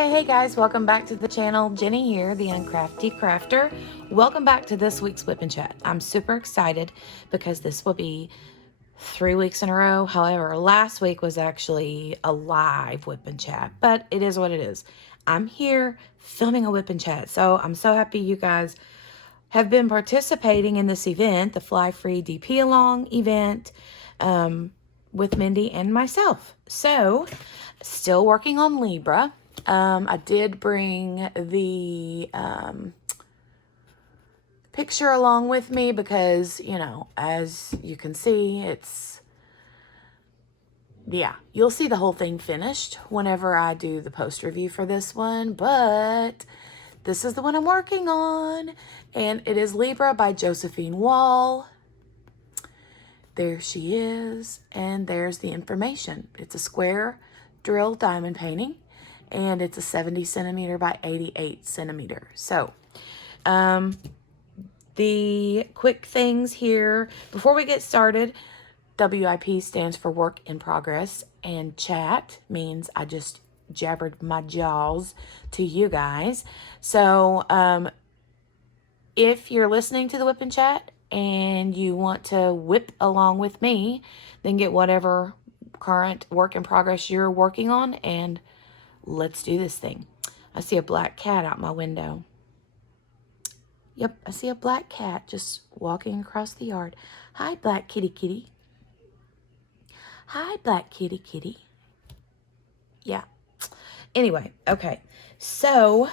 Hey guys, welcome back to the channel. Jenny here, the Uncrafty Crafter. Welcome back to this week's WIP and Chat. I'm super excited because this will be 3 weeks in a row. However, last week was actually a live WIP and Chat, but it is what it is. I'm here filming a WIP and Chat, so I'm so happy you guys have been participating in this event, the Fly Free DP Along event, with Mindy and myself. So, still working on Libra. I did bring the picture along with me because, you know, as you can see, yeah, you'll see the whole thing finished whenever I do the post review for this one, but this is the one I'm working on, and it is Libra by Josephine Wall. There she is, and there's the information. It's a square drill diamond painting, and it's a 70 centimeter by 88 centimeter. So, the quick things here, before we get started, WIP stands for work in progress, and chat means I just jabbered my jaws to you guys. So, if you're listening to the WIP and Chat and you want to whip along with me, then get whatever current work in progress you're working on and let's do this thing. I see a black cat out my window. Yep, I see a black cat just walking across the yard. Hi, black kitty kitty. Hi, black kitty kitty. Yeah. Anyway, okay. So,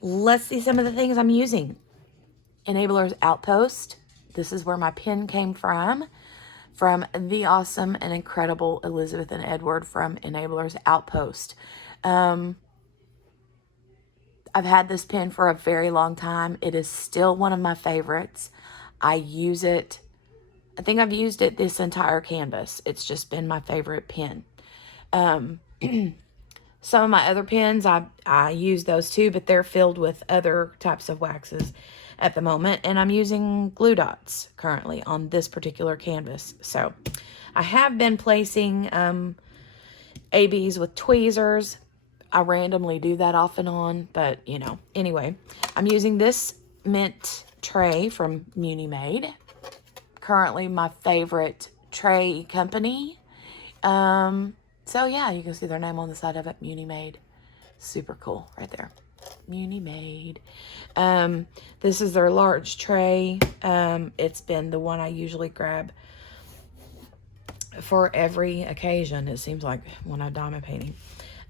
let's see some of the things I'm using. Enabler's Outpost. This is where my pen came from the awesome and incredible Elizabeth and Edward from Enabler's Outpost. I've had this pen for a very long time. It is still one of my favorites. I use it. I think I've used it this entire canvas. It's just been my favorite pen. Some of my other pens, I use those too, but they're filled with other types of waxes at the moment. And I'm using glue dots currently on this particular canvas. So I have been placing ABs with tweezers. I randomly do that off and on, but you know, anyway, I'm using this mint tray from Muni Made. Currently my favorite tray company. So yeah, you can see their name on the side of it, Muni Made. Super cool right there. Muni Made. This is their large tray. It's been the one I usually grab for every occasion, it seems like, when I'm diamond painting.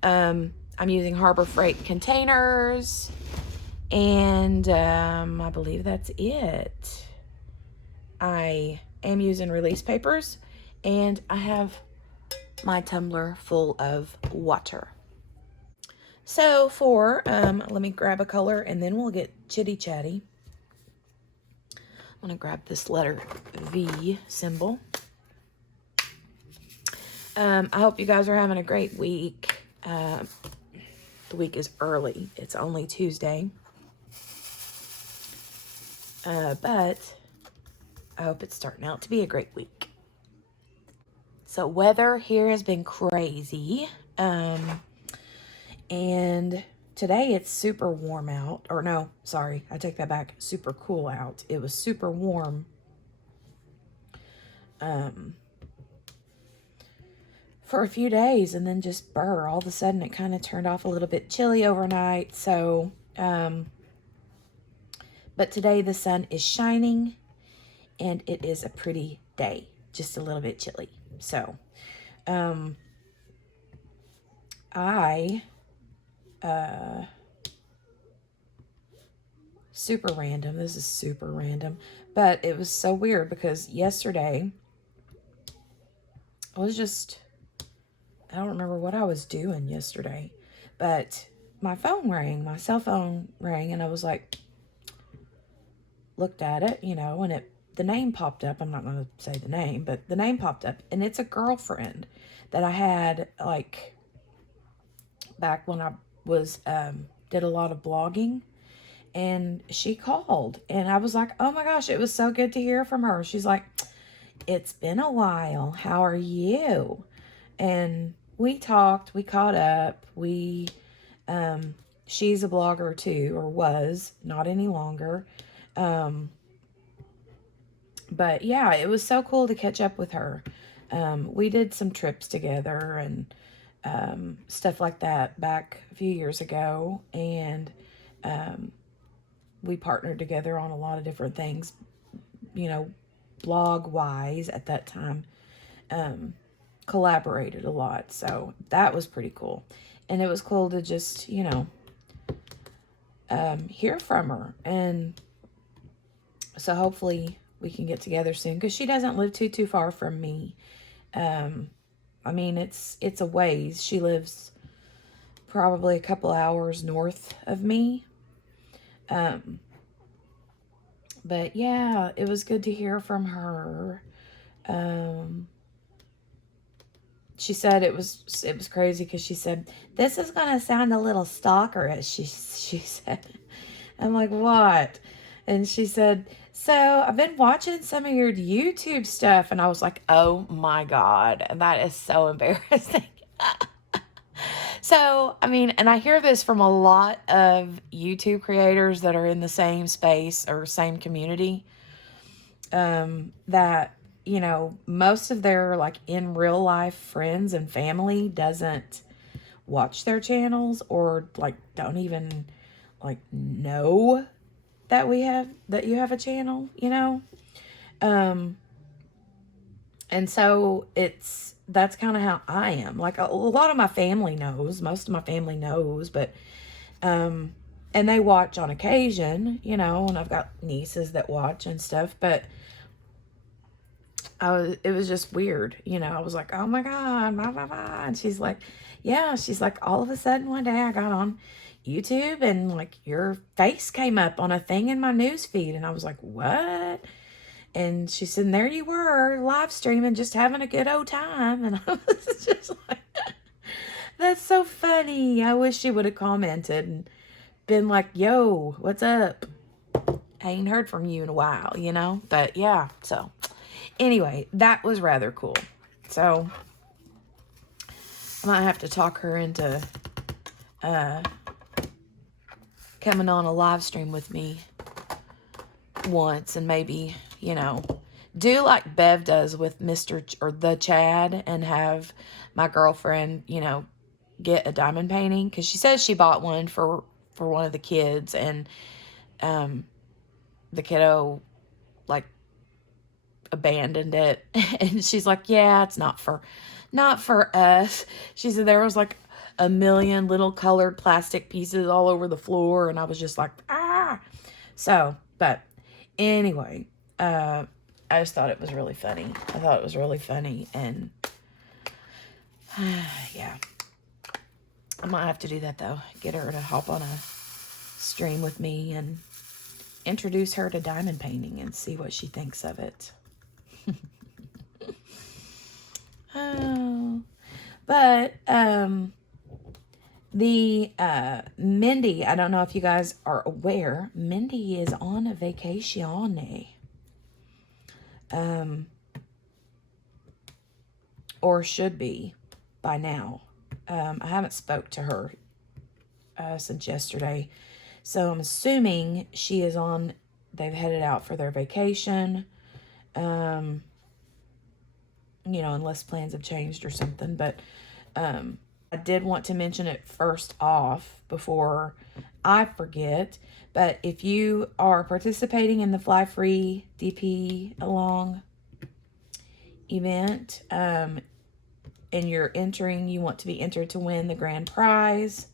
I'm using Harbor Freight containers, and I believe that's it. I am using release papers, and I have my tumbler full of water. So for, let me grab a color and then we'll get chitty chatty. I'm gonna grab this letter V symbol. I hope you guys are having a great week. The week is early. It's only Tuesday. But I hope it's starting out to be a great week. So weather here has been crazy. And today it's super warm out. Or no, sorry, I take that back. Super cool out. It was super warm. For a few days, and then just all of a sudden it kind of turned off a little bit chilly overnight. So, but today the sun is shining and it is a pretty day, just a little bit chilly. So, super random. This is super random, but it was so weird because yesterday I was just, I don't remember what I was doing yesterday, but my phone rang, my cell phone rang, and I was like, looked at it, you know, and the name popped up. I'm not going to say the name, but the name popped up, and it's a girlfriend that I had, like, back when I was, did a lot of blogging, and she called, and I was like, oh my gosh, it was so good to hear from her. She's like, it's been a while. How are you? And we talked, we caught up, she's a blogger too, or was, not any longer. But yeah, it was so cool to catch up with her. We did some trips together and stuff like that back a few years ago, and we partnered together on a lot of different things, blog wise at that time. Collaborated a lot, so that was pretty cool. And it was cool to just, hear from her. And so hopefully we can get together soon, because she doesn't live too far from me. I mean, it's a ways. She lives probably a couple hours north of me. But yeah, it was good to hear from her. She said it was crazy, because she said, this is going to sound a little stalkerish, she said. I'm like, what? And she said, so I've been watching some of your YouTube stuff. And I was like, oh my God, that is so embarrassing. So, I mean, and I hear this from a lot of YouTube creators that are in the same space or same community, that, most of their like in real life friends and family doesn't watch their channels, or like don't even like know that you have a channel, and so that's kind of how I am. Like a lot of my family knows, most of my family knows, but and they watch on occasion, and I've got nieces that watch and stuff, but it was just weird, I was like, oh my God, blah, blah, blah. And she's like, yeah, she's like, all of a sudden one day I got on YouTube and like your face came up on a thing in my news feed. And I was like, what? And she said, and there you were live streaming, just having a good old time. And I was just like, that's so funny. I wish she would have commented and been like, yo, what's up? I ain't heard from you in a while, but yeah, so anyway, that was rather cool. So I might have to talk her into coming on a live stream with me once, and maybe, do like Bev does with or the Chad, and have my girlfriend, get a diamond painting, because she says she bought one for one of the kids, and the kiddo like abandoned it. And she's like, yeah, it's not for us. She said there was like a million little colored plastic pieces all over the floor, and I was just like, ah. So, but anyway, I just thought it was really funny. I thought it was really funny, and yeah, I might have to do that though. Get her to hop on a stream with me and introduce her to diamond painting and see what she thinks of it. Oh, but the Mindy, I don't know if you guys are aware, Mindy is on a vacation, or should be by now. I haven't spoke to her since yesterday, so I'm assuming she is on. They've headed out for their vacation. Unless plans have changed or something. But I did want to mention it first off before I forget. But if you are participating in the Fly Free DP Along event, and you want to be entered to win the grand prize,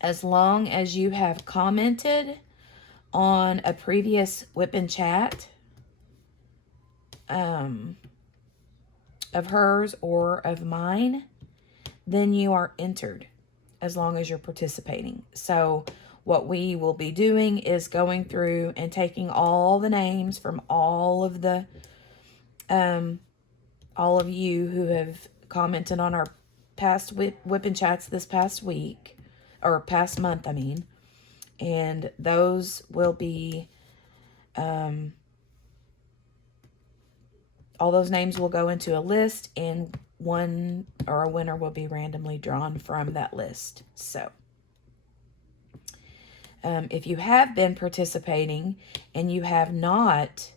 as long as you have commented on a previous WIP and Chat of hers or of mine, then you are entered, as long as you're participating. So what we will be doing is going through and taking all the names from all of you who have commented on our past WIP and Chats this past week, or past month, I mean. And those will be, all those names will go into a list, and one or a winner will be randomly drawn from that list. So if you have been participating and you have not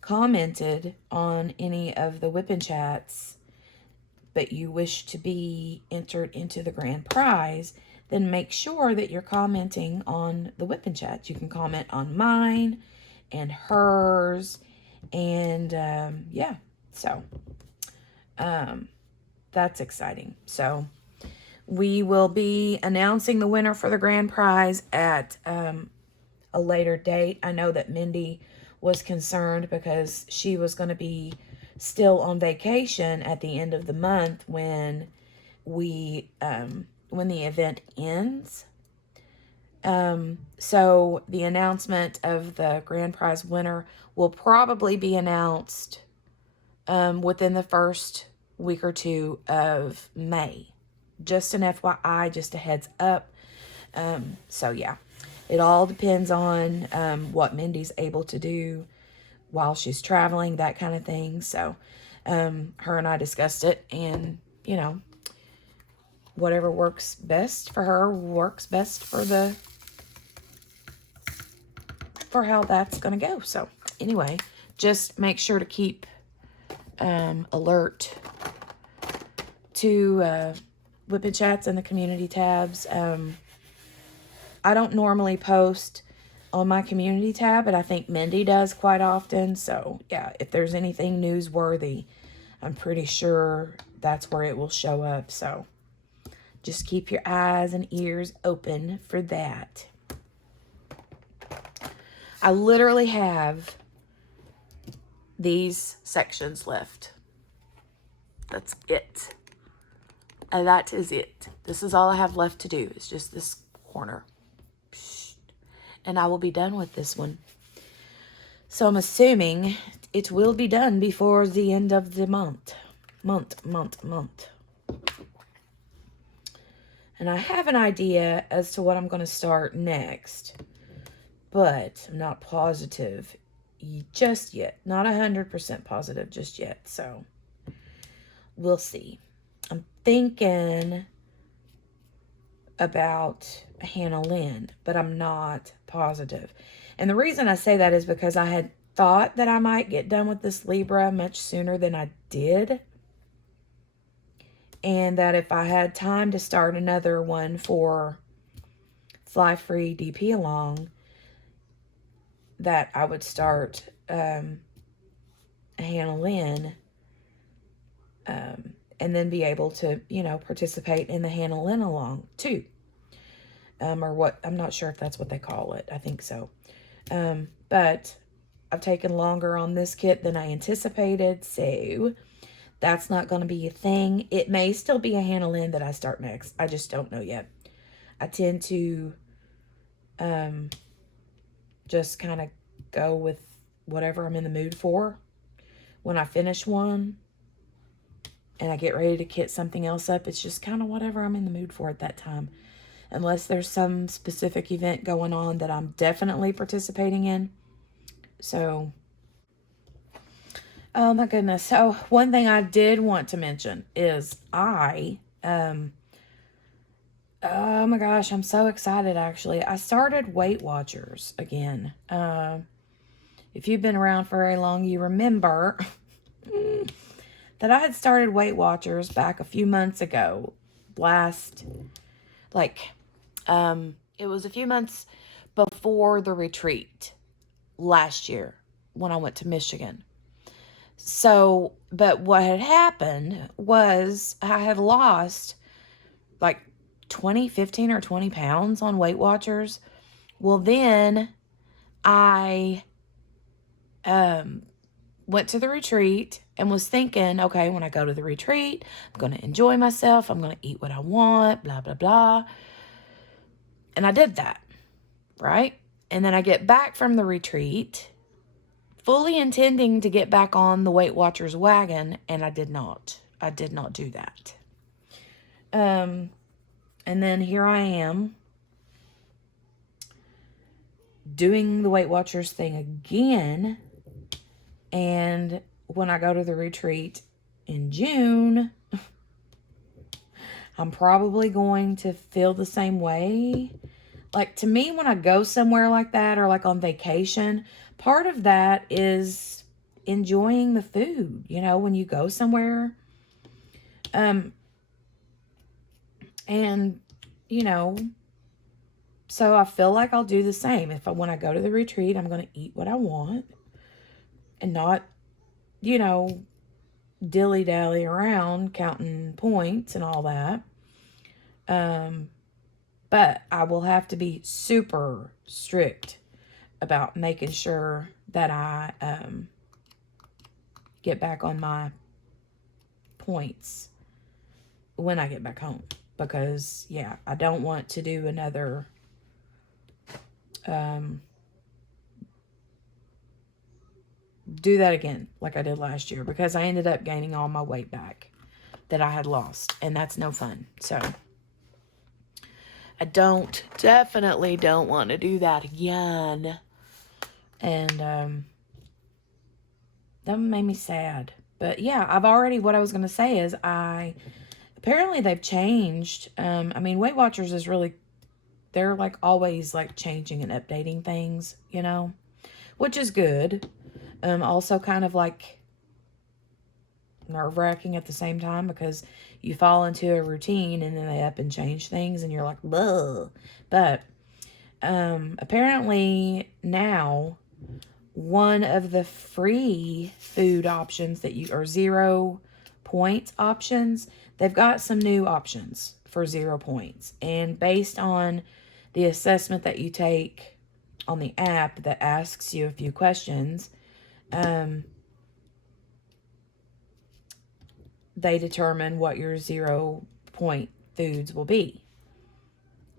commented on any of the WIP and Chats, but you wish to be entered into the grand prize, then make sure that you're commenting on the WIP and Chat. You can comment on mine and hers, and yeah, so that's exciting. So we will be announcing the winner for the grand prize at a later date. I know that Mindy was concerned because she was going to be still on vacation at the end of the month when the event ends. So the announcement of the grand prize winner will probably be announced within the first week or two of May. Just an FYI, just a heads up. So yeah, it all depends on what Mindy's able to do while she's traveling, that kind of thing. So her and I discussed it, and you know, whatever works best for her works best for how that's gonna go. So anyway, just make sure to keep alert to WIP and Chats and the community tabs. I don't normally post on my community tab, but I think Mindy does quite often. So yeah, if there's anything newsworthy, I'm pretty sure that's where it will show up. So just keep your eyes and ears open for that. I literally have these sections left. That's it. And that is it. This is all I have left to do. It's just this corner. And I will be done with this one. So I'm assuming it will be done before the end of the month. And I have an idea as to what I'm going to start next, but I'm not positive just yet. Not 100% positive just yet. So we'll see. I'm thinking about Hannah Lynn, but I'm not positive. And the reason I say that is because I had thought that I might get done with this Libra much sooner than I did. And that if I had time to start another one for Fly Free DP Along, that I would start Hannah Lynn and then be able to, you know, participate in the Hannah Lynn Along too. Or what, I'm not sure if that's what they call it. I think so. But I've taken longer on this kit than I anticipated, so that's not going to be a thing. It may still be a Hannah Lynn that I start next. I just don't know yet. I tend to just kind of go with whatever I'm in the mood for. When I finish one and I get ready to kit something else up, it's just kind of whatever I'm in the mood for at that time. Unless there's some specific event going on that I'm definitely participating in. So, oh my goodness. So, one thing I did want to mention is oh my gosh, I'm so excited actually. I started Weight Watchers again. If you've been around for very long, you remember that I had started Weight Watchers back a few months ago. It was a few months before the retreat last year when I went to Michigan. So, but what had happened was I had lost like 15 or 20 pounds on Weight Watchers. Well, then I went to the retreat and was thinking, okay, when I go to the retreat, I'm going to enjoy myself. I'm going to eat what I want, blah, blah, blah. And I did that, right? And then I get back from the retreat, fully intending to get back on the Weight Watchers wagon, and I did not. I did not do that. And then here I am doing the Weight Watchers thing again. And when I go to the retreat, in June, I'm probably going to feel the same way. Like, to me, when I go somewhere like that or like on vacation, part of that is enjoying the food, you know, when you go somewhere. And, you know, so I feel like I'll do the same. When I go to the retreat, I'm going to eat what I want and not, you know, dilly-dally around counting points and all that. But I will have to be super strict about making sure that I get back on my points when I get back home. Because, yeah, I don't want to do another do that again like I did last year, because I ended up gaining all my weight back that I had lost, and that's no fun. So I definitely don't want to do that again. And that made me sad. But yeah, what I was going to say is apparently they've changed. I mean, Weight Watchers is really, they're like always like changing and updating things, you know, which is good. Also kind of like nerve-wracking at the same time, because you fall into a routine and then they up and change things and you're like, bleh. But apparently now one of the free food options or 0 point options, they've got some new options for 0 points. And based on the assessment that you take on the app that asks you a few questions, they determine what your 0 point foods will be.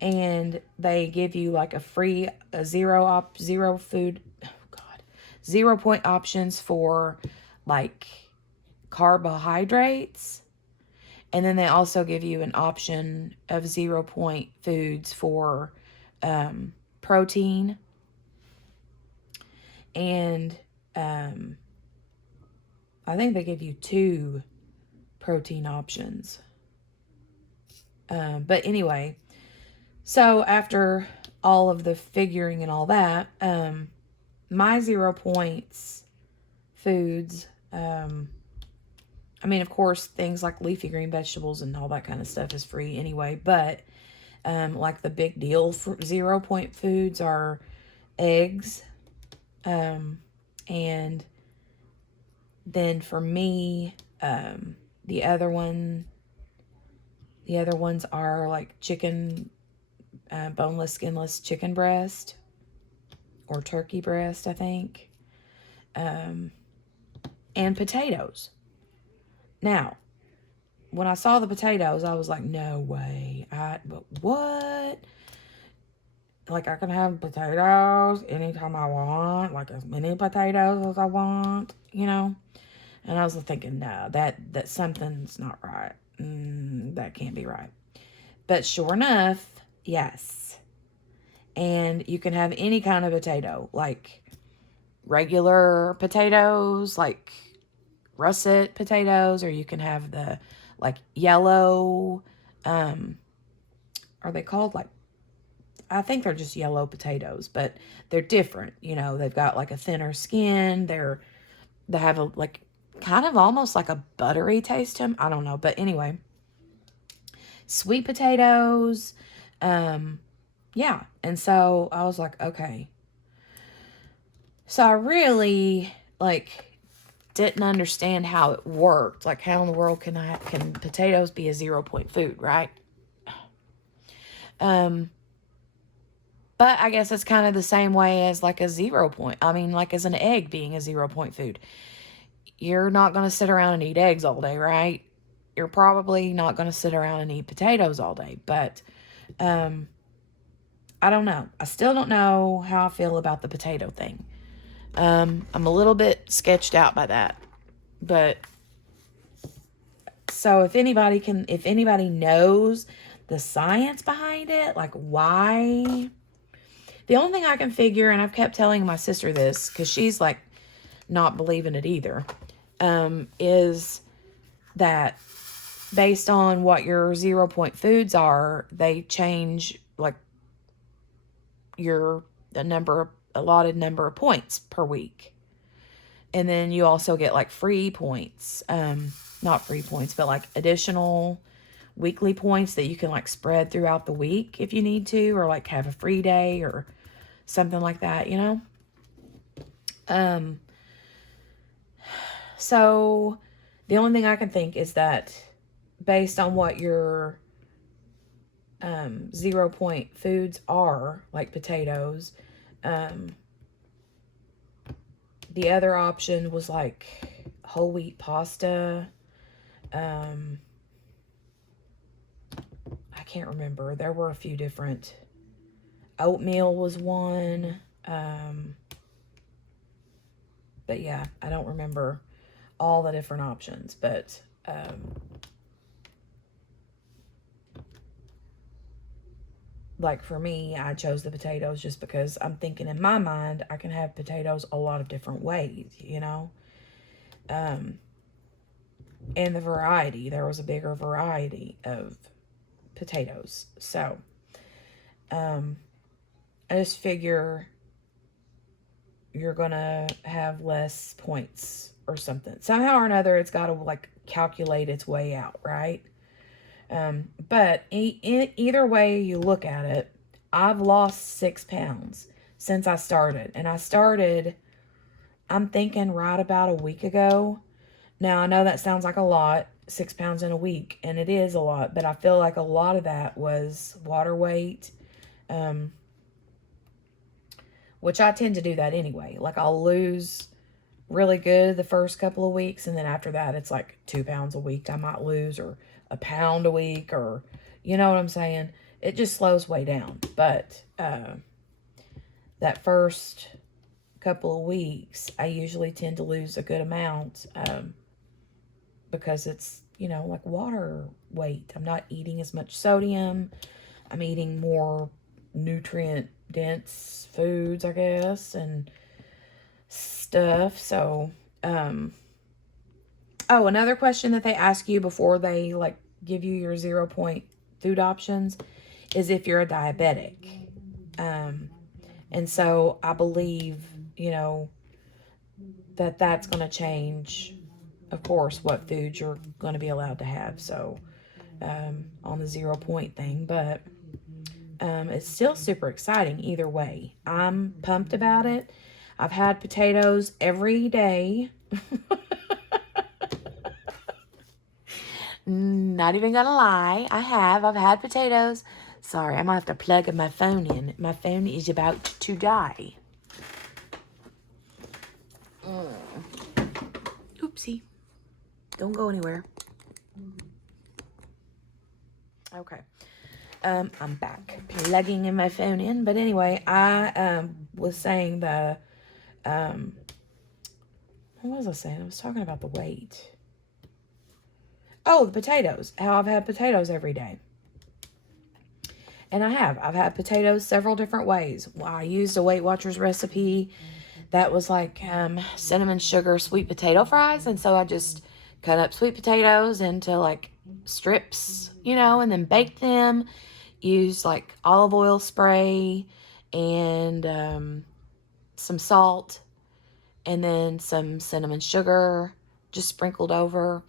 And they give you like a free 0 point options for like carbohydrates. And then they also give you an option of 0 point foods for protein. And I think they give you 2 protein options. But anyway, so after all of the figuring and all that, my 0 points foods, I mean, of course, things like leafy green vegetables and all that kind of stuff is free anyway, but like the big deal for 0 point foods are eggs, and then for me, the other ones are like chicken, boneless, skinless chicken breast or turkey breast, I think, and potatoes. Now, when I saw the potatoes, I was like, no way. But what? Like, I can have potatoes anytime I want, like as many potatoes as I want, you know? And I was thinking, no, that something's not right. That can't be right. But sure enough, yes. And you can have any kind of potato, like regular potatoes, like russet potatoes, or you can have the like yellow, are they called like, I think they're just yellow potatoes, but they're different. You know, they've got like a thinner skin. They have a like kind of almost like a buttery taste to them. I don't know. But anyway, sweet potatoes. Yeah. And so I was like, okay. So I really like didn't understand how it worked. Like, how in the world can potatoes be a 0 point food, right? But I guess it's kind of the same way as like a 0 point. I mean, like as an egg being a 0 point food. You're not going to sit around and eat eggs all day, right? You're probably not going to sit around and eat potatoes all day. But I don't know. I still don't know how I feel about the potato thing. I'm a little bit sketched out by that. But so if anybody knows the science behind it, like why, the only thing I can figure, and I've kept telling my sister this because she's like not believing it either, is that based on what your 0-point foods are, they change like allotted number of points per week. And then you also get like free points, not free points, but like additional weekly points that you can like spread throughout the week if you need to, or like have a free day or something like that, you know? So the only thing I can think is that based on what your 0-point foods are, like potatoes, the other option was like whole wheat pasta. I can't remember. There were a few different. Oatmeal was one. But yeah, I don't remember all the different options. But like for me, I chose the potatoes just because I'm thinking in my mind, I can have potatoes a lot of different ways, you know? And the variety, there was a bigger variety of potatoes. So, I just figure you're gonna have less points or something. Somehow or another, it's got to like calculate its way out, right? But either way you look at it, I've lost 6 pounds since I started. And I started, I'm thinking right about a week ago. Now, I know that sounds like a lot, 6 pounds in a week, and it is a lot, but I feel like a lot of that was water weight, which I tend to do that anyway. Like, I'll lose really good the first couple of weeks, and then after that, it's like 2 pounds a week I might lose, or a pound a week, or, you know what I'm saying? It just slows way down. But that first couple of weeks, I usually tend to lose a good amount, because it's, you know, like water weight. I'm not eating as much sodium. I'm eating more nutrient dense foods, I guess, and stuff. So, oh, another question that they ask you before they like give you your 0-point food options is if you're a diabetic. And so I believe, you know, that that's going to change, of course, what foods you're going to be allowed to have. So, on the 0-point thing, but it's still super exciting either way. I'm pumped about it. I've had potatoes every day. Not even gonna lie, I've had potatoes. Sorry, I'm gonna have to plug my phone in. My phone is about to die. Oopsie. Don't go anywhere. Okay. I'm back plugging in my phone in. But anyway, I was saying what was I saying? I was talking about the weight. Oh, the potatoes. How I've had potatoes every day. And I've had potatoes several different ways. I used a Weight Watchers recipe that was like cinnamon sugar sweet potato fries. And so I just cut up sweet potatoes into like strips, you know, and then baked them. Used like olive oil spray and some salt and then some cinnamon sugar just sprinkled over.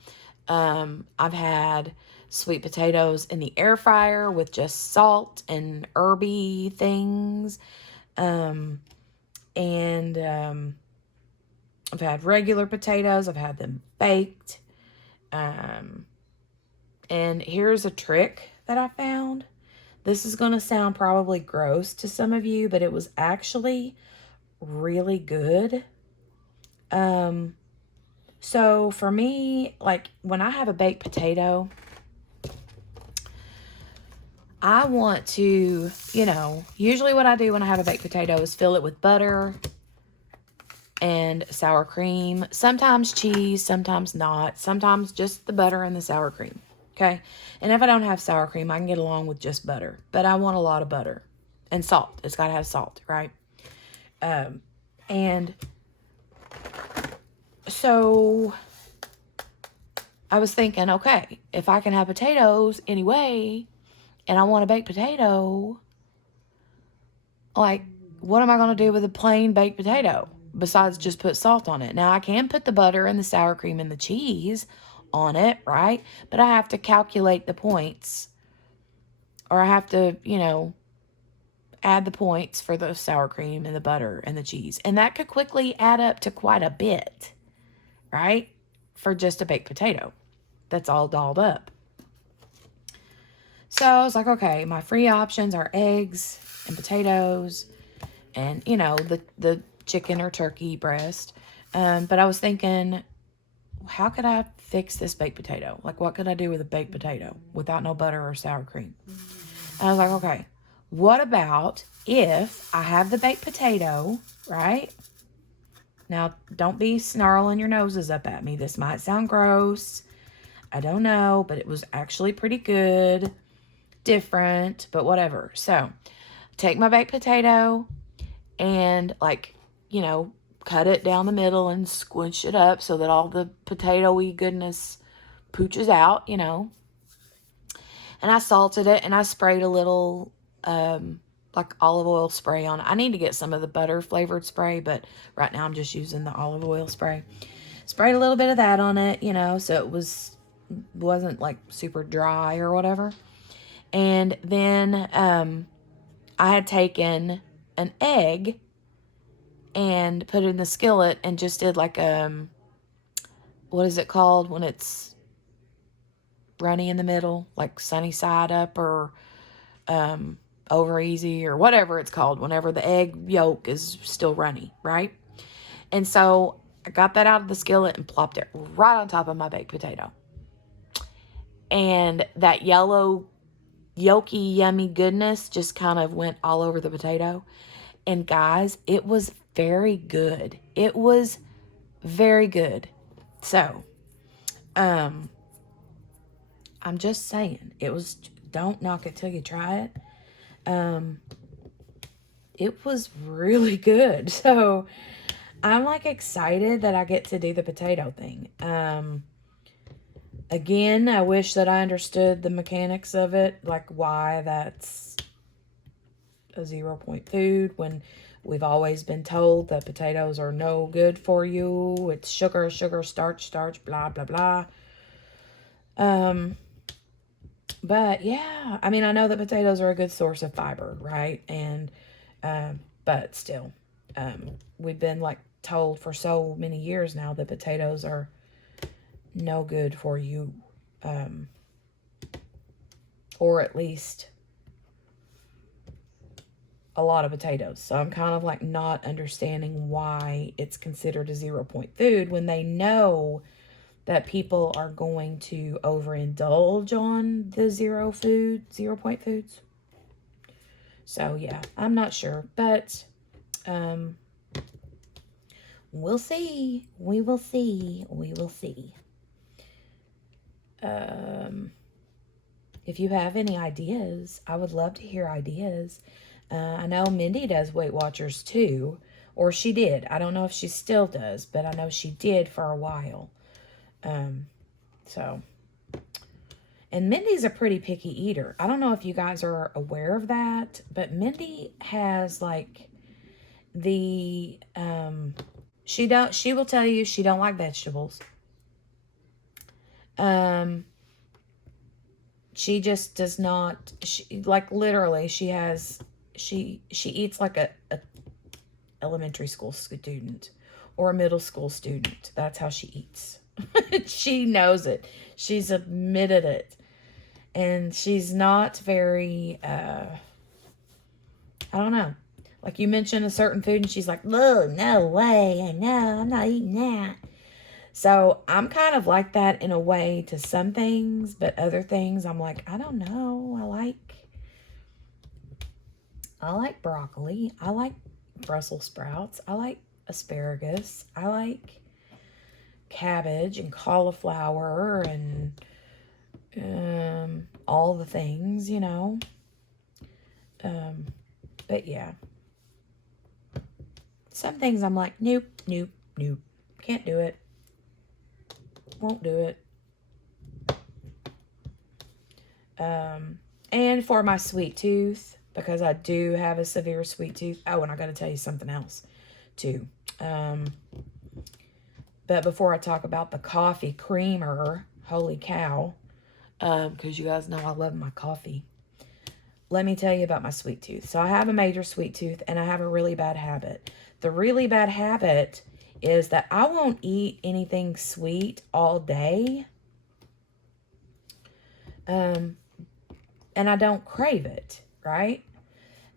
I've had sweet potatoes in the air fryer with just salt and herby things. And I've had regular potatoes. I've had them baked. And here's a trick that I found. This is going to sound probably gross to some of you, but it was actually really good. So for me, like when I have a baked potato, I want to, you know, usually what I do when I have a baked potato is fill it with butter and sour cream, sometimes cheese, sometimes not, sometimes just the butter and the sour cream. Okay. And if I don't have sour cream, I can get along with just butter, but I want a lot of butter and salt. It's got to have salt, right? And so I was thinking, okay, if I can have potatoes anyway, and I want a baked potato, like, what am I going to do with a plain baked potato besides just put salt on it? Now, I can put the butter and the sour cream and the cheese on it, right? But I have to calculate the points, or I have to, add the points for the sour cream and the butter and the cheese. And that could quickly add up to quite a bit, right? For just a baked potato that's all dolled up. So I was like, okay, my free options are eggs and potatoes and, the chicken or turkey breast. But I was thinking, how could I fix this baked potato? Like, what could I do with a baked potato without no butter or sour cream? And I was like, okay, what about if I have the baked potato, right? Now, don't be snarling your noses up at me. This might sound gross. I don't know, but it was actually pretty good. Different, but whatever. So, take my baked potato and, cut it down the middle and squish it up so that all the potato-y goodness pooches out, And I salted it and I sprayed a little, like olive oil spray on it. I need to get some of the butter flavored spray, but right now I'm just using the olive oil spray. Sprayed a little bit of that on it, so it wasn't like super dry or whatever. And then I had taken an egg and put it in the skillet and just did like what is it called when it's runny in the middle, like sunny side up or over easy or whatever it's called, whenever the egg yolk is still runny, right? And so I got that out of the skillet and plopped it right on top of my baked potato. And that yellow, yolky, yummy goodness just kind of went all over the potato. And guys, it was very good. It was very good. So, I'm just saying, don't knock it till you try it. It was really good. So, I'm like excited that I get to do the potato thing. Again, I wish that I understood the mechanics of it, like why that's a 0-point food when we've always been told that potatoes are no good for you. It's sugar, starch, blah, blah, blah. But yeah, I mean, I know that potatoes are a good source of fiber, right? And, but still, we've been like told for so many years now that potatoes are no good for you. Or at least a lot of potatoes. So I'm kind of like not understanding why it's considered a 0-point food when they know that people are going to overindulge on the 0-point foods. So yeah, I'm not sure, but we'll see. We will see. We will see. If you have any ideas, I would love to hear ideas. I know Mindy does Weight Watchers too, or she did. I don't know if she still does, but I know she did for a while. So, and Mindy's a pretty picky eater. I don't know if you guys are aware of that, but Mindy has like she will tell you she don't like vegetables. She just does not, like literally she eats like a elementary school student or a middle school student. That's how she eats. She knows it. She's admitted it. And she's not very, I don't know. Like you mentioned a certain food and she's like, oh, no way. No, I'm not eating that. So I'm kind of like that in a way to some things, but other things I'm like, I don't know. I like broccoli. I like Brussels sprouts. I like asparagus. I like cabbage and cauliflower and all the things, But yeah. Some things I'm like, nope. Can't do it. Won't do it. And for my sweet tooth, because I do have a severe sweet tooth. Oh, and I got to tell you something else too. But before I talk about the coffee creamer, holy cow, because you guys know I love my coffee. Let me tell you about my sweet tooth. So I have a major sweet tooth and I have a really bad habit. The really bad habit is that I won't eat anything sweet all day. And I don't crave it, right?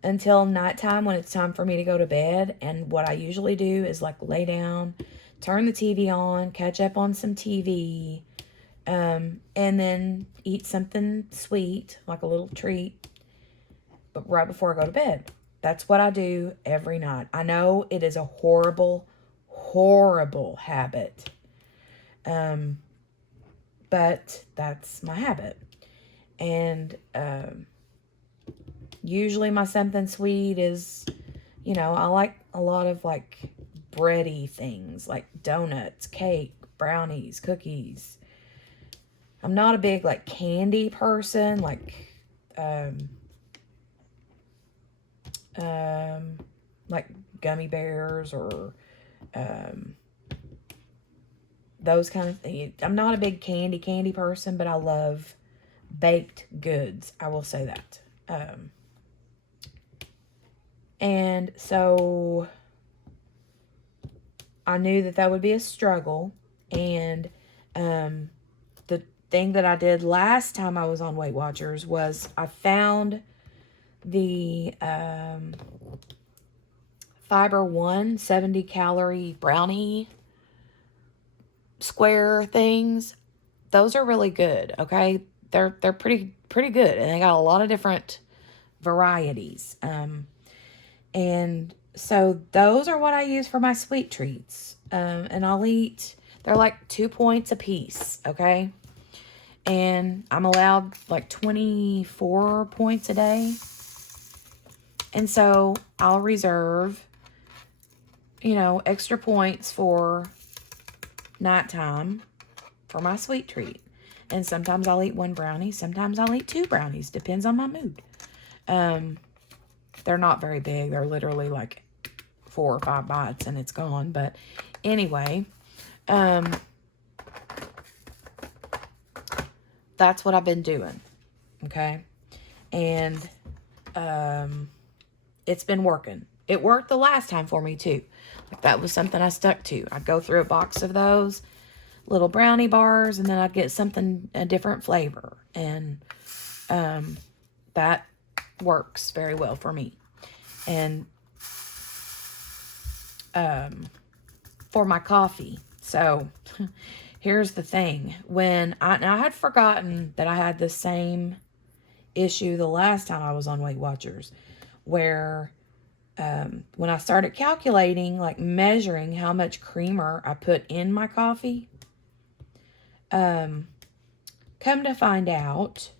Until nighttime when it's time for me to go to bed. And what I usually do is like lay down, turn the TV on, catch up on some TV, and then eat something sweet, like a little treat, but right before I go to bed. That's what I do every night. I know it is a horrible, horrible habit. But that's my habit. And usually my something sweet is, you know, I like a lot of like bready things like donuts, cake, brownies, cookies. I'm not a big like candy person, like gummy bears or those kind of things. I'm not a big candy person, but I love baked goods. I will say that. And so I knew that that would be a struggle. And the thing that I did last time I was on Weight Watchers was I found the Fiber One 70-calorie brownie square things. Those are really good, okay? They're pretty good, and they got a lot of different varieties. And so those are what I use for my sweet treats. And I'll eat, they're like 2 points a piece, okay? And I'm allowed like 24 points a day. And so I'll reserve, you know, extra points for nighttime for my sweet treat. And sometimes I'll eat 1 brownie. Sometimes I'll eat 2 brownies. Depends on my mood. They're not very big. They're literally like 4 or 5 bites and it's gone. But anyway, that's what I've been doing. Okay. And it's been working. It worked the last time for me too. Like that was something I stuck to. I'd go through a box of those little brownie bars and then I'd get something, a different flavor. And that works very well for me. And for my coffee. So here's the thing. Now I had forgotten that I had the same issue the last time I was on Weight Watchers, where when I started calculating, like measuring how much creamer I put in my coffee, come to find out,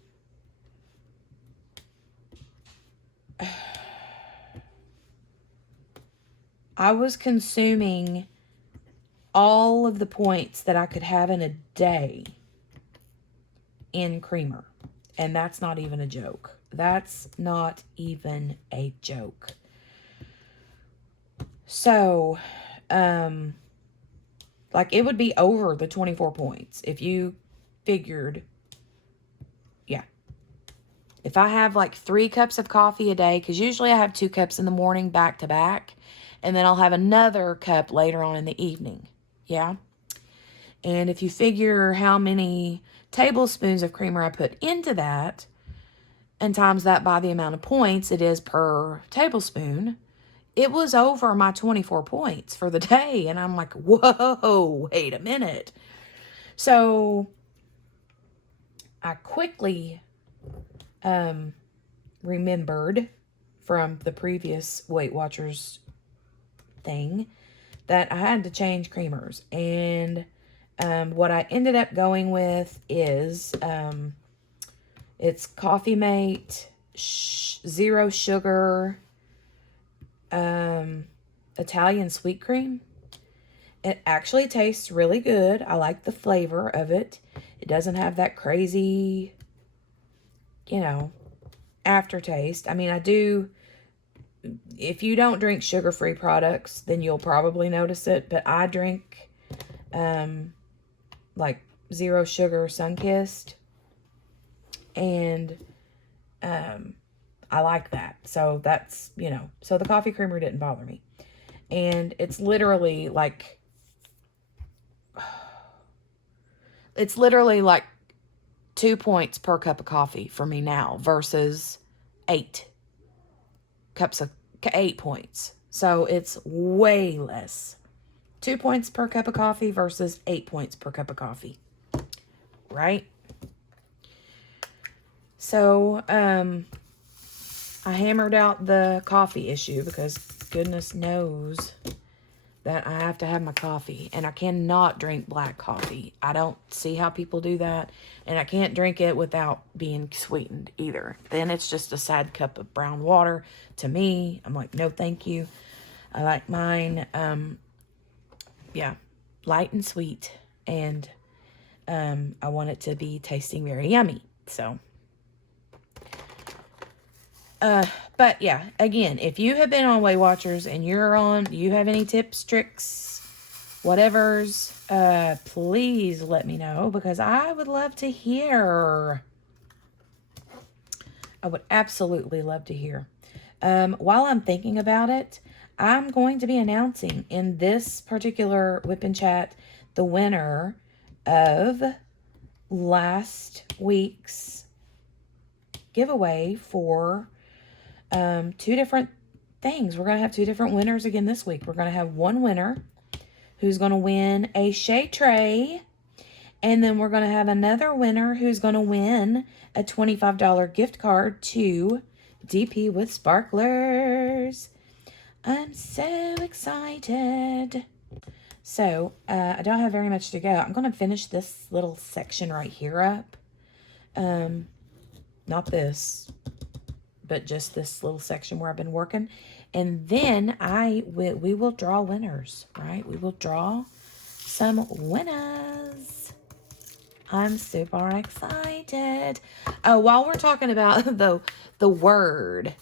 I was consuming all of the points that I could have in a day in creamer. And that's not even a joke. That's not even a joke. So, like it would be over the 24 points if you figured, yeah. If I have like 3 cups of coffee a day, because usually I have 2 cups in the morning back to back, and then I'll have another cup later on in the evening. Yeah. And if you figure how many tablespoons of creamer I put into that, and times that by the amount of points it is per tablespoon, it was over my 24 points for the day. And I'm like, whoa, wait a minute. So I quickly remembered from the previous Weight Watchers thing that I had to change creamers. And what I ended up going with is it's Coffee Mate, 0 sugar, Italian sweet cream. It actually tastes really good. I like the flavor of it. It doesn't have that crazy you know, aftertaste. I mean, I do, if you don't drink sugar-free products, then you'll probably notice it, but I drink, like, zero sugar Sunkissed, and, I like that. So that's, you know, so the coffee creamer didn't bother me. And it's literally like 2 points per cup of coffee for me now versus 8 points. So it's way less. 2 points per cup of coffee versus 8 points per cup of coffee. Right? So, I hammered out the coffee issue because goodness knows that I have to have my coffee, and I cannot drink black coffee. I don't see how people do that, and I can't drink it without being sweetened either. Then it's just a sad cup of brown water to me. I'm like, no, thank you. I like mine, yeah, light and sweet, and I want it to be tasting very yummy. So, but yeah, again, if you have been on Weight Watchers and you have any tips, tricks, whatevers, please let me know, because I would love to hear. I would absolutely love to hear. While I'm thinking about it, I'm going to be announcing in this particular Whip and Chat the winner of last week's giveaway for 2 different things. We're going to have 2 different winners again this week. We're going to have one winner who's going to win a Shea tray, and then we're going to have another winner who's going to win a $25 gift card to DP with Sparklers. I'm so excited. So, I don't have very much to go. I'm going to finish this little section right here up. Not this, but just this little section where I've been working. And then we will draw winners, right? We will draw some winners. I'm super excited. While we're talking about the word,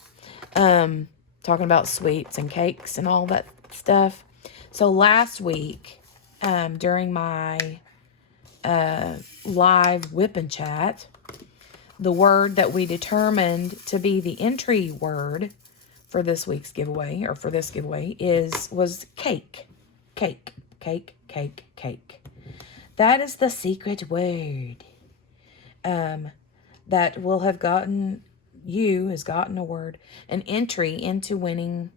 talking about sweets and cakes and all that stuff. So last week, during my live Whip and Chat, the word that we determined to be the entry word for this week's giveaway, or for this giveaway, was cake. Cake, cake, cake, cake. That is the secret word that will have gotten an entry into winning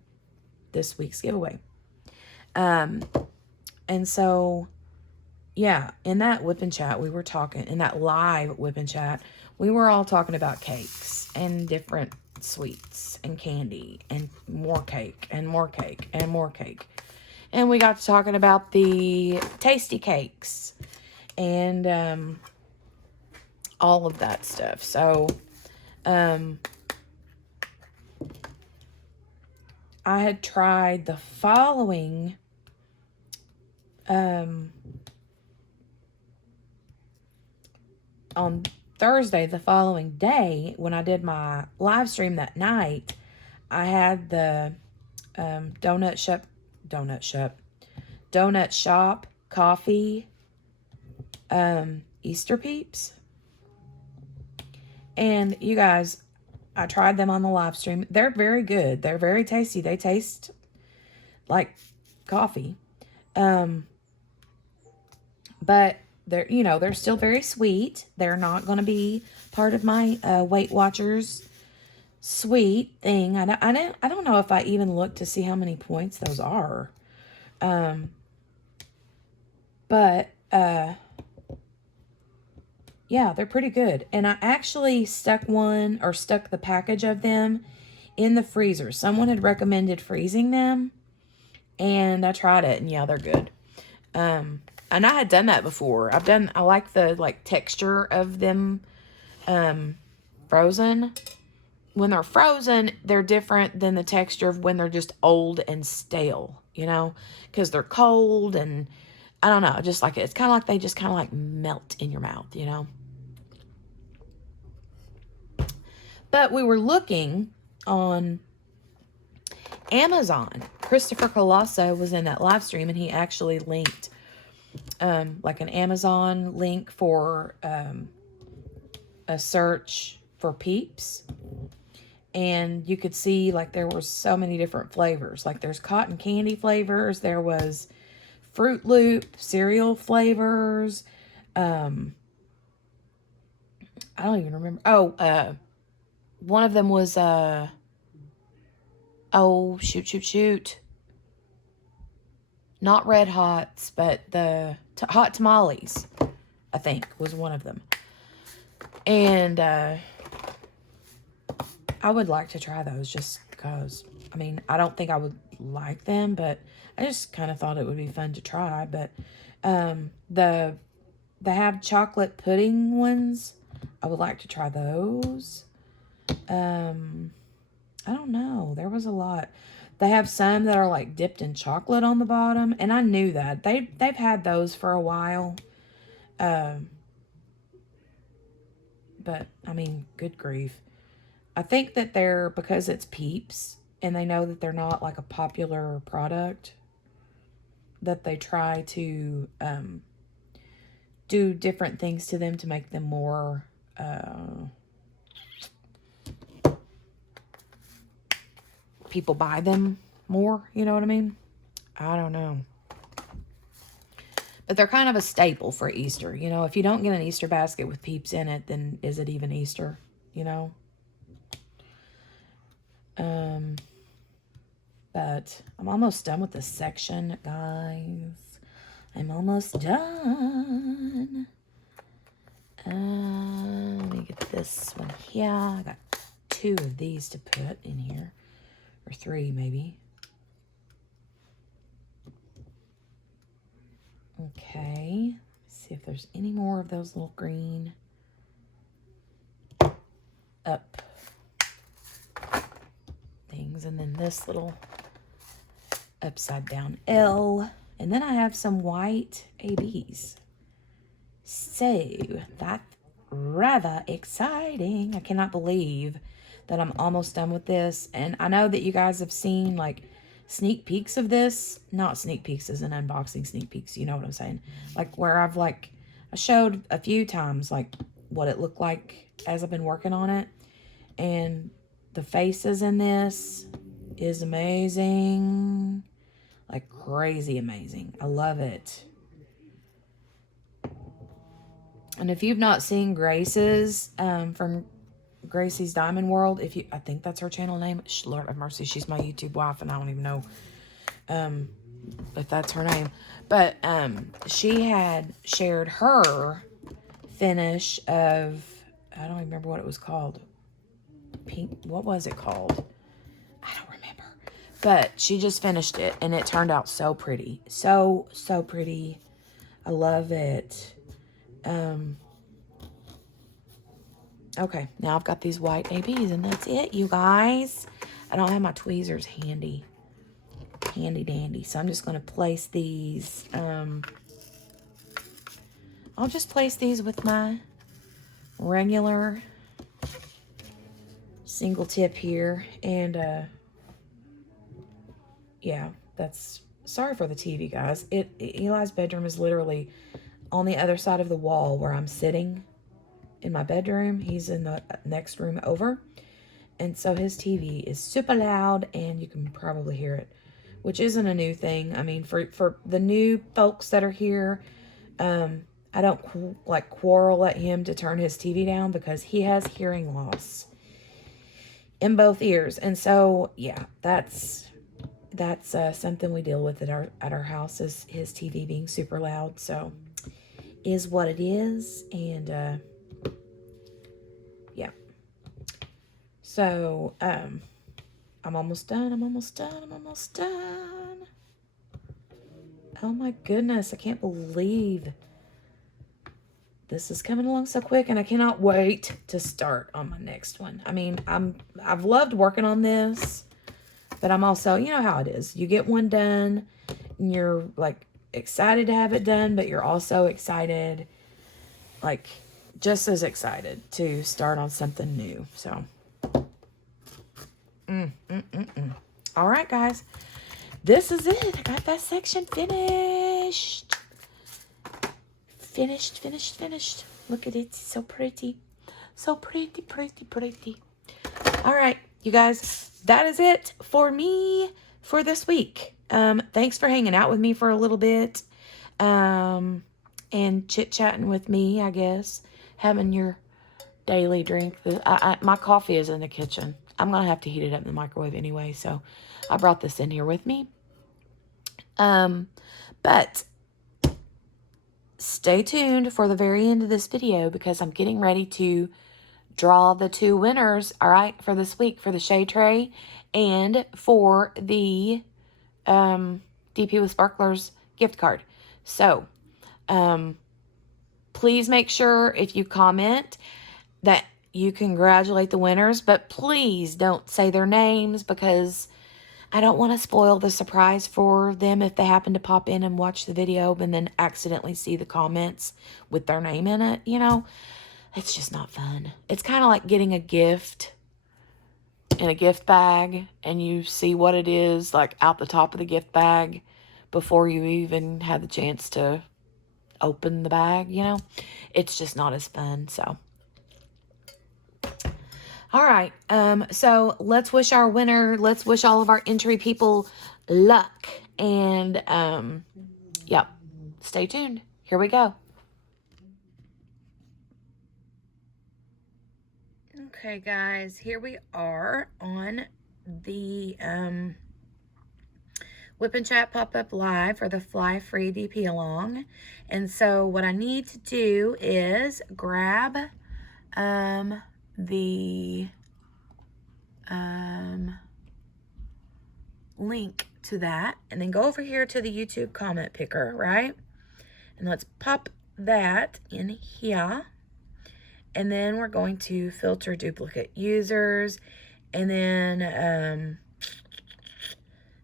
this week's giveaway. And so, yeah, in that Whip and Chat, in that live Whip and Chat, we were all talking about cakes and different sweets and candy and more cake and more cake and more cake. And we got to talking about the tasty cakes and all of that stuff. So, I had tried the following on Thursday, the following day, when I did my live stream that night, I had the donut shop coffee Easter Peeps. And you guys, I tried them on the live stream. They're very good. They're very tasty. They taste like coffee. But they're still very sweet. They're not going to be part of my Weight Watchers sweet thing. I don't know if I even looked to see how many points those are. But yeah, they're pretty good. And I actually stuck the package of them in the freezer. Someone had recommended freezing them, and I tried it, and yeah, they're good. And I had done that before. I like the texture of them frozen. When they're frozen, they're different than the texture of when they're just old and stale, because they're cold, and I don't know, just like it's kind of like they just kind of like melt in your mouth, But we were looking on Amazon. Christopher Colosso was in that live stream, and he actually linked like an Amazon link for a search for Peeps. And you could see like there were so many different flavors. Like there's cotton candy flavors. There was Fruit Loop cereal flavors. I don't even remember. Oh, one of them was oh, shoot. Not Red Hots, but the Hot Tamales, I think, was one of them. And I would like to try those just because, I mean, I don't think I would like them, but I just kind of thought it would be fun to try. But they have chocolate pudding ones. I would like to try those. I don't know. There was a lot. They have some that are like dipped in chocolate on the bottom, and I knew that. They've had those for a while. But, I mean, good grief. I think that because it's Peeps, and they know that they're not like a popular product, that they try to do different things to them to make them more people buy them more, you know what I mean? I don't know. But they're kind of a staple for Easter. You know, if you don't get an Easter basket with Peeps in it, then is it even Easter? You know? But I'm almost done with this section, guys. I'm almost done. Let me get this one here. I got 2 of these to put in here. Or 3, maybe. Okay. Let's see if there's any more of those little green up things. And then this little upside down L. And then I have some white ABs. So that's rather exciting. I cannot believe that I'm almost done with this. And I know that you guys have seen like sneak peeks of this. Not sneak peeks as an unboxing sneak peeks. You know what I'm saying? Like where I showed a few times like what it looked like as I've been working on it. And the faces in this is amazing. Like crazy amazing. I love it. And if you've not seen Grace's from Gracie's Diamond World, I think that's her channel name. Lord have mercy, she's my YouTube wife, and I don't even know if that's her name. But she had shared her finish of, I don't remember what it was called. Pink, what was it called? I don't remember. But she just finished it, and it turned out so pretty. So pretty. I love it. Okay, now I've got these white ABs, and that's it, you guys. I don't have my tweezers handy dandy, so I'm just going to place these. I'll just place these with my regular single tip here, and yeah, that's, sorry for the TV, guys. Eli's bedroom is literally on the other side of the wall where I'm sitting in my bedroom. He's in the next room over, and so his TV is super loud, and you can probably hear it, which isn't a new thing. I mean, for the new folks that are here, I don't quarrel at him to turn his TV down because he has hearing loss in both ears, and so yeah, that's something we deal with at our house, is his TV being super loud. So is what it is, and yeah. So I'm almost done. Oh my goodness, I can't believe this is coming along so quick, and I cannot wait to start on my next one. I mean, I've loved working on this, but I'm also, you know how it is. You get one done, and you're like excited to have it done, but you're also excited, like just as excited to start on something new. So All right, guys. This is it. I got that section finished. Finished. Look at it. So pretty. So pretty. All right, you guys. That is it for me for this week. Thanks for hanging out with me for a little bit. And chit-chatting with me, I guess. Having your daily drink. My coffee is in the kitchen. I'm going to have to heat it up in the microwave anyway, so I brought this in here with me. But stay tuned for the very end of this video because I'm getting ready to draw the 2 winners, all right, for this week for the shade tray and for the DP with Sparklers gift card. So, please make sure if you comment that you congratulate the winners, but please don't say their names because I don't want to spoil the surprise for them if they happen to pop in and watch the video and then accidentally see the comments with their name in it, you know. It's just not fun. It's kind of like getting a gift in a gift bag and you see what it is like out the top of the gift bag before you even had the chance to open the bag, you know. It's just not as fun, so. All right, so let's wish our winner, let's wish all of our entry people luck. And, yep, stay tuned. Here we go. Okay, guys, here we are on the WIP and Chat pop-up live for the Fly Free DP Along. And so what I need to do is grab the link to that and then go over here to the YouTube comment picker, right? And let's pop that in here. And then we're going to filter duplicate users. And then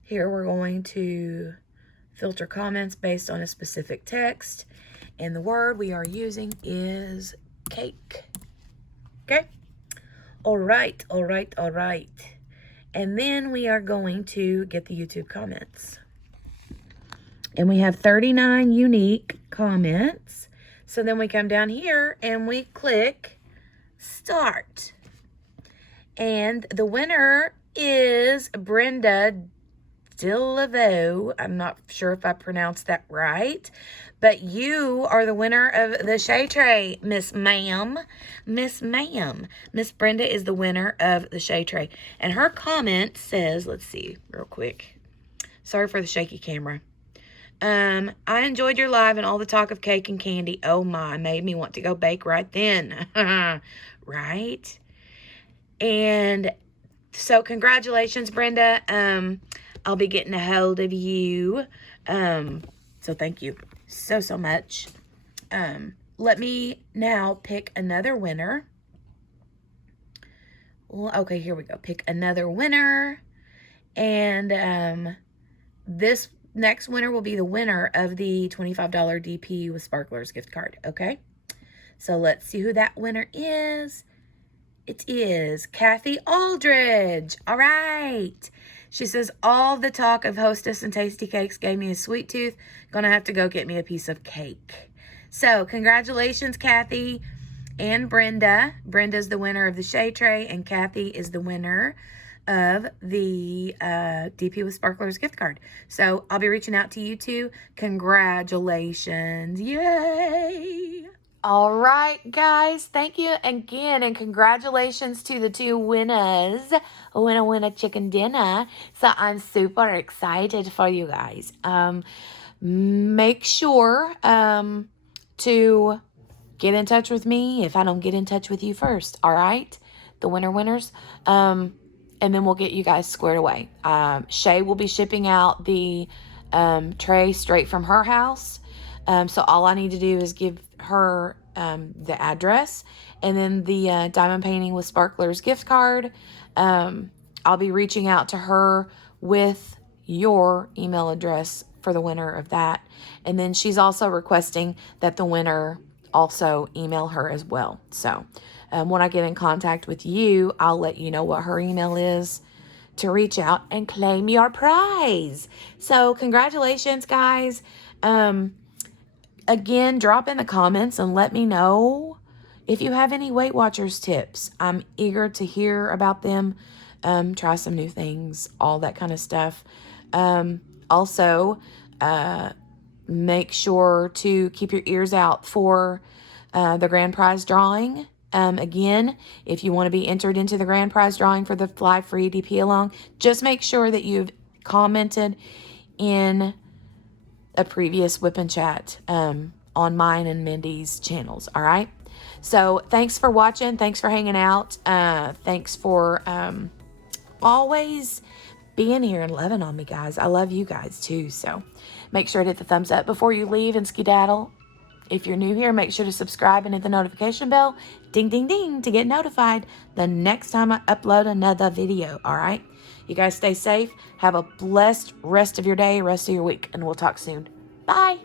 here we're going to filter comments based on a specific text. And the word we are using is cake. Okay? All right. And then we are going to get the YouTube comments. And we have 39 unique comments. So then we come down here and we click start. And the winner is Brenda Dillevo. I'm not sure if I pronounced that right, but you are the winner of the shade tray, Miss Ma'am. Miss Brenda is the winner of the shade tray. And her comment says, let's see real quick. Sorry for the shaky camera. I enjoyed your live and all the talk of cake and candy. Oh my, made me want to go bake right then. Right? And so congratulations, Brenda. I'll be getting a hold of you. So thank you so much. Let me now pick another winner. Well, okay, here we go. Pick another winner. And this next winner will be the winner of the $25 DP with Sparklers gift card, okay? So let's see who that winner is. It is Kathy Aldridge. All right. She says, all the talk of Hostess and Tasty Cakes gave me a sweet tooth. Gonna have to go get me a piece of cake. So congratulations, Kathy and Brenda. Brenda's the winner of the shade tray, and Kathy is the winner of the DP with Sparklers gift card. So I'll be reaching out to you two. Congratulations. Yay. All right, guys. Thank you again, and congratulations to the 2 winners. Winner chicken dinner. So I'm super excited for you guys. Make sure to get in touch with me if I don't get in touch with you first. All right, the winners. And then we'll get you guys squared away. Shay will be shipping out the tray straight from her house. So all I need to do is give her the address and then the Diamond Painting with Sparklers gift card. I'll be reaching out to her with your email address for the winner of that. And then she's also requesting that the winner also email her as well. So when I get in contact with you, I'll let you know what her email is. to reach out and claim your prize. So congratulations, guys. Again, drop in the comments and let me know if you have any Weight Watchers tips. I'm eager to hear about them. Try some new things, all that kind of stuff. Also, make sure to keep your ears out for the grand prize drawing. Again, if you want to be entered into the grand prize drawing for the Fly Free DP Along, just make sure that you've commented in a previous WIP and Chat on mine and Mindy's channels. All right. So thanks for watching. Thanks for hanging out. Thanks for always being here and loving on me, guys. I love you guys too. So make sure to hit the thumbs up before you leave and skedaddle. If you're new here, make sure to subscribe and hit the notification bell. Ding, ding, ding to get notified the next time I upload another video. All right. You guys stay safe. Have a blessed rest of your day, rest of your week, and we'll talk soon. Bye.